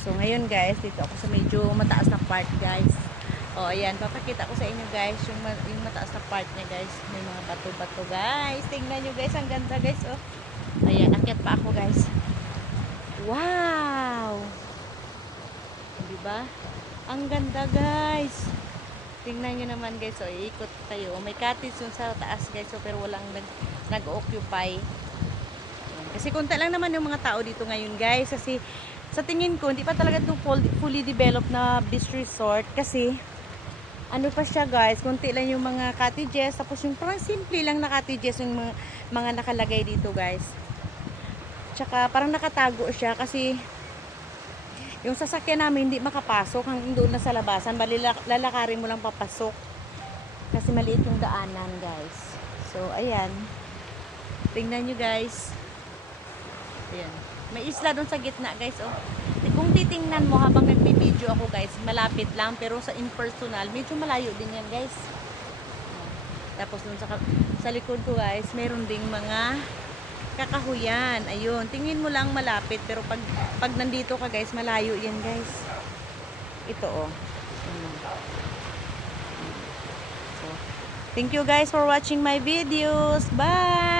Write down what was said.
So ngayon guys, dito ako sa medyo mataas na part guys. O ayan, papakita ko sa inyo guys yung mataas na part niya guys. May mga bato-bato guys. Tingnan nyo guys, ang ganda guys. Oh. Ayan, akyat pa ako guys. Wow! Diba? Ang ganda guys. Tingnan nyo naman guys. So iikot tayo. May cottage yun sa taas guys. So, pero walang nag-occupy. Kasi konti lang naman yung mga tao dito ngayon guys. Kasi sa tingin ko, hindi pa talaga ito fully developed na beach resort. Kasi ano pa siya guys, konti lang yung mga cottages. Tapos yung parang simple lang na cottages yung mga nakalagay dito guys. Tsaka parang nakatago siya kasi yung sasakyan namin hindi makapasok hanggang doon na sa labasan. Bali lalakarin mo lang papasok. Kasi maliit yung daanan guys. So ayan. Tingnan nyo guys. Ayan. May isla doon sa gitna guys. Oh. Kung titingnan mo habang nagbi-video ako guys, malapit lang. Pero sa impersonal, medyo malayo din yan guys. Tapos doon sa likod ko guys, meron ding mga kakahuyan. Ayun. Tingin mo lang malapit. Pero pag nandito ka guys, malayo yan guys. Ito oh. So, thank you guys for watching my videos. Bye!